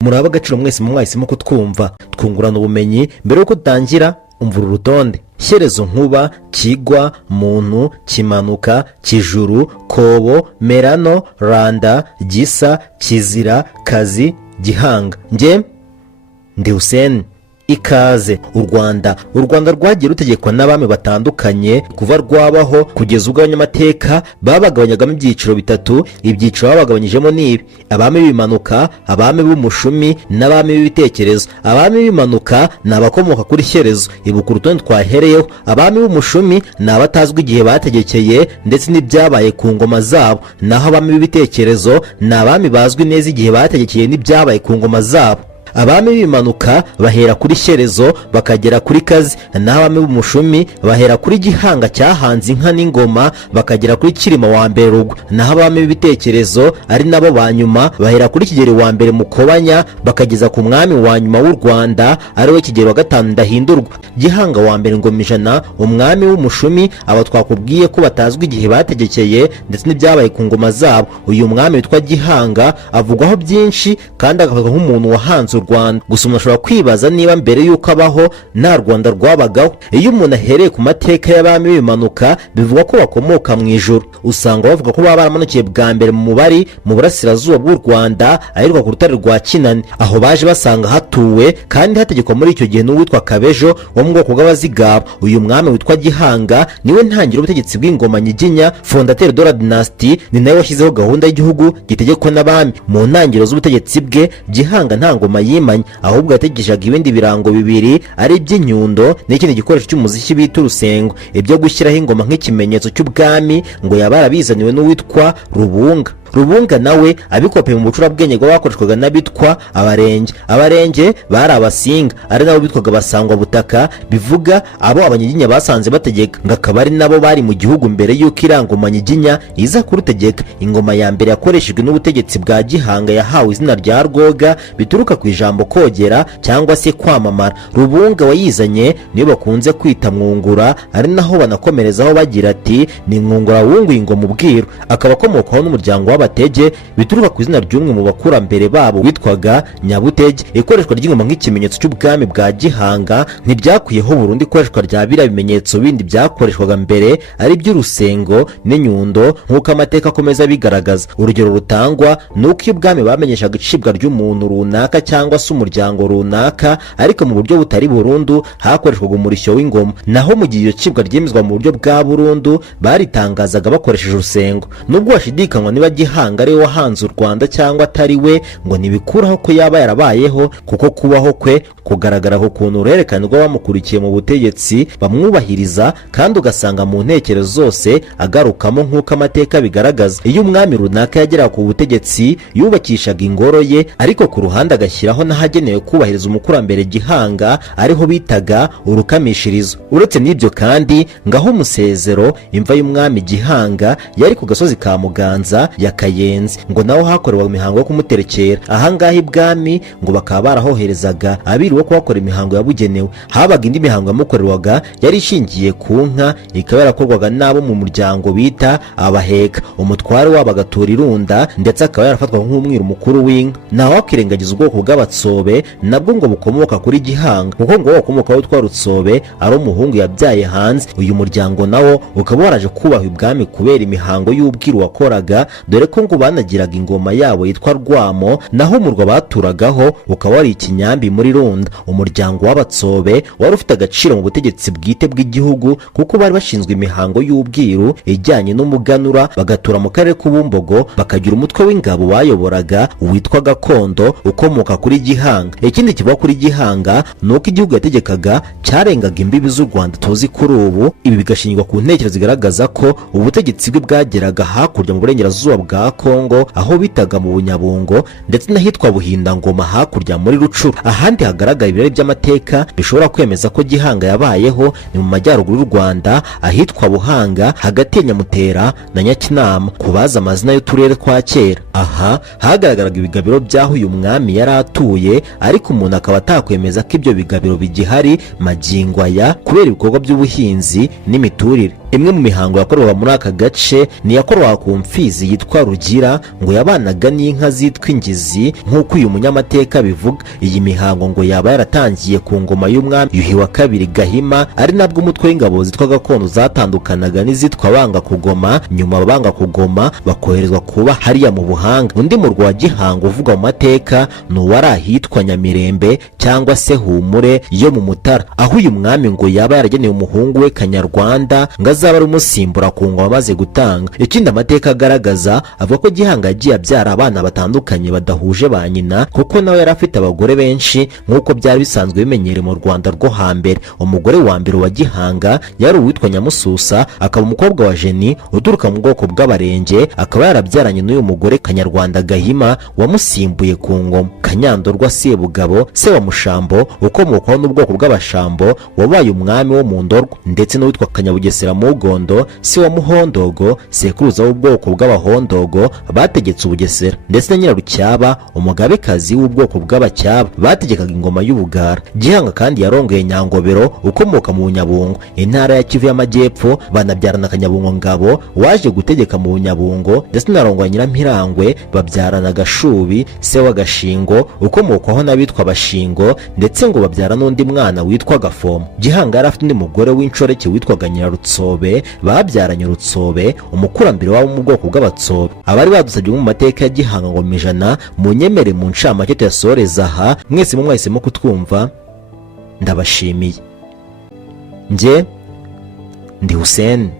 muraba agaciro mwese mwahisemo kutwumva twungurana ubumenyi mbere yuko dutangira. umvura urutonde: shyerezo, nkuba, kigwa, muntu, kimanuka, kijuru, kobo, merano, randa, gisa, kizira, kazi, gihanga. Njye ndi Hussein. Ikaze. u Rwanda rwagiye rutegekwa n'abami batandukanye kuva rwabaho kugeza ubwo abanyamateka babagabanyagamo ibyiciro bitatu. ibyiciro babagabanyijemo n'ibi: abami b'ibimanuka, abami b'umushumi n'abami b'ibitekerezo. abami b'ibimanuka ni abakomoka kuri shyerezo. ibuka urutonde twahereyeho. abami b'umushumi ni abatazwi igihe bategekeye ndetse n'ibyabaye ku ngoma zabo, naho abami b'ibitekerezo ni abami bazwi neza igihe bategekeye n'ibyabaye ku ngoma zabo. abami b'ibimanuka bahera kuri shyerezo bakagera kuri kazi, naho abami b'umushumi bahera kuri gihanga cyahanze inka n'ingoma bakagera kuri Cyilima wa mbere Rugwe, naho abami b'ibitekerezo ari nabo ba nyuma bahera kuri Kigeli wa mbere Mukobanya bakageza ku mwami wa nyuma w'u Rwanda ariwe Kigeli wa gatanu Ndahindurwa. Gihanga wa mbere Ngomijana, umwami w'umushumi, aba twakubwiye ko batazwi igihe bategekeye ndetse n'ibyabaye ku ngoma zabo. uyu mwami witwa Gihanga avugwaho byinshi kandi agafatwa nk'umuntu wahanze u Rwanda. gusa umuntu ashobora kwibaza niba mbere y'uko abaho nta Rwanda rwabagaho. iyo umuntu ahereye ku mateka y'abami b'ibimanuka bivugwa ko bakomoka mu ijuru. usanga bavuga ko baba baramanukiye bwa mbere mu mubari mu burasirazuba bw'u Rwanda aheruka ku rutare rwa Kinani, aho baje basanga hatuwe kandi hategekwa muri icyo gihe n'uwitwa Kabejo wo mu bwoko bw'Abazigaba. uyu mwami witwa Gihanga niwe ntangiriro ubutegetsi bw'ingoma Nyiginya, fondateur de la dynastie, ni nawe washyizeho gahunda y'igihugu gitegekwa n'abami. mu ntangiriro z'ubutegetsi bwe Gihanga nta ngoma yimanye, ahubwo yategeshaga ibindi birango bibiri ari iby'inyundo n'ikindi gikoresho cy'umuziki bita urusengo. ibyo gushyiraho ingoma nk'ikimenyetso cy'ubwami ngo yaba yarabizaniwe n'uwitwa Rubunga nawe abikopeye mu bucurabwenge bwakoreshwaga n'abitwa abarenge bari abasinga ari nabo bitwaga basangwa butaka, bivuga abo abanyiginya basanze bategeka, ngo akaba ari nabo bari mu gihugu mbere y'uko irangoma Nyiginya iza kurutegeka. ingoma ya mbere yakoreshejwe n'ubutegetsi bwa Gihanga yahawe izina rya Rwoga bituruka ku ijambo kogera cyangwa se kwamamara. Rubunga wayizanye niyo bakunze kwita Mwungura, ari naho banakomerezaho bagira ati ni Mwungura wunguye ingoma ubwiru. akaba akomokaho n'umuryango Abatege bituruka ku izina ry'umwe mu bakurambere babo witwaga Nyabutege. ikoreshwa ry'ingoma nk'ikimenyetso cy'ubwami bwa Gihanga ntibyakwiyeho burundu ikoreshwa rya biriya bimenyetso bindi byakoreshwaga mbere ari by'urusengo n'inyundo nk'uko amateka akomeza bigaragaza. urugero rutangwa ni uko iyo ubwami bamenyeshaga icibwa ry'umuntu runaka cyangwa se umuryango runaka ariko mu buryo butari burundu hakoreshwaga umurishyo w'ingoma, naho mu gihe iyo cibwa ryemezwa mu buryo bwa burundu baritangazaga bakoresheje urusengo. nubwo washidikanywa niba Gihanga ari we wahanze u Rwanda cyangwa atari we, ngo ntibikuraho ko yaba yarabayeho, kuko kubaho kwe kugaragara ku kuntu uruhererekane rw'abamukurikiye mu butegetsi bamwubahiriza kandi ugasanga mu ntekerezo zose agarukamo nk'uko amateka bigaragaza. iyo umwami runaka yageraga ku butegetsi yubakishaga ingoro ye, ariko ku ruhande agashyiraho n'ahagenewe kubahiriza umukurambere Gihanga ariho bitaga urukamishirizo. uretse n'ibyo kandi ngaho umusezero imva y'umwami Gihanga yari ku gasozi ka Muganza ya Kayenzi, ngo naho hakorewaga imihango yo kumuterekera. ahangaha ibwami ngo bakaba barahoherezaga abiru bo kuhakora imihango yabugenewe. habaga indi mihango yamukorerwaga yari ishingiye ku nka, ikaba yarakorwaga n'abo mu muryango bita abaheka. umutware wabo agatura irunda ndetse akaba yarafatwaga nk'umwiru mukuru w'inka. naho akirengagiza ubwoko bw'Abatsobe nabwo ngo bukomoka kuri Gihanga, kuko ngo bakomoka witwa Rutsobe ari umuhungu yabyaye hanze. uyu muryango nawo ukaba waraje kubaha ibwami kubera imihango y'ubwiru wakoraga, dore ko ngo banagiraga ingoma yabo yitwa Rwamo, naho umurwa baturagaho ukaba wari Ikinyambi muri Runda. umuryango w'Abatsobe wari ufite agaciro mu butegetsi bwite bw'igihugu kuko bari bashinzwe imihango y'ubwiru ijyanye n'umuganura, bagatura mu karere k'Ubumbogo, bakagira umutwe w'ingabo bayoboraga witwa Gakondo ukomoka kuri Gihanga. ikindi kivuga kuri Gihanga ni uko igihugu yategekaga cyarengaga imbibi z'u Rwanda tuzi kuri ubu. ibi bigashingirwa ku ntekerezo zigaragaza ko ubutegetsi bwe bwageraga hakurya mu burengerazuba bwa Kongo aho bitaga mu Bunyabungo ndetse n'ahitwa Buhindangoma hakurya muri Rucuru. ahandi hagaragara ibirari by'amateka bishobora kwemeza ko Gihanga yabayeho ni mu majyaruguru y'u Rwanda ahitwa Buhanga hagati ya Nyamutera na Nyakinama, kubaza amazina y'uturere twa kera. aha hagaragaraga ibigabiro by'aho uyu mwami yari atuye, ariko umuntu akaba atakwemeza ko ibyo bigabiro bigihari magingo aya kubera ibikorwa by'ubuhinzi n'imiturire. imwe mu mihango yakorwaga muri aka gace ni yakorwaga ku mfizi yitwa Rugira ngo yabanaga n'inka zitwa Ingizi nk'uko uyu munyamateka bivuga. Iyi mihango ngo yaba yaratangiye ku ngoma y'umwami Yuhi wa kabiri Gahima, ari nabwo umutwe w'ingabo zitwa gakondo zatandukanaga n'izitwa banga kugoma. Nyuma banga kugoma bakoherezwa kuba hariya mu Buhanga. Undi murwa wa Gihanga uvugwa mu mateka ni uwari ahitwa Nyamirembe cyangwa se Humure yo mu Mutara, aho uyu mwami ngo yaba yaragenewe umuhungu we Kanyarwanda ngo azaba ari umusimbura ku ngoma amaze gutanga. Ikindi amateka agaragaza avuga ko Gihanga yagiye abyara abana batandukanye badahuje ba nyina, kuko nawe yari afite abagore benshi nk'uko byari bisanzwe bimenyereye mu Rwanda rwo hambere. Umugore wa mbere wa Gihanga yari uwitwa Nyamususa, akaba umukobwa wa Jeni uturuka mu bwoko bw'Abarenge, akaba yarabyaranye n'uyu mugore Kanyarwanda Gahima wamusimbuye ku ngoma. Kanyandorwa Sebugabo se wa Mushambo ukomokaho n'ubwoko bw'Abashambo wabaye umwami wo mu Ndorwa, ndetse n'uwitwa Kanyabugesera Mugondo se wa Muhondogo sekuruza w'ubwoko bw'Abahondogo bategetse Ubugesera, ndetse na Nyirarucyaba umugabekazi w'ubwoko bw'Abacyaba bategekaga ingoma y'Ubugara. Gihanga kandi yarongoye Nyangobero ukomoka mu Bunyabungo, intara ya Kivu y'Amajyepfo, banabyarana Kanyabungo Ngabo waje gutegeka mu Bunyabungo, ndetse na Rongo Nyirampirangwe babyarana Gashubi se wa Gashingo ukomokaho n'abitwa Bashingo, ndetse ngo babyara n'undi mwana witwa Gafoma. Gihanga yari afite undi mugore w'inshoreke witwaga Nyirarutsobe, babyaranye Rutsobe umukurambere wabo mu bwoko bw'Abatsobe. Abari badusabye mu mateka ya Gihanga ngo mijana mu nyemere mu ncamake tuyasoreza aha. Mwese mwahisemo kutwumva, ndabashimiye. Njye ndi Hussein.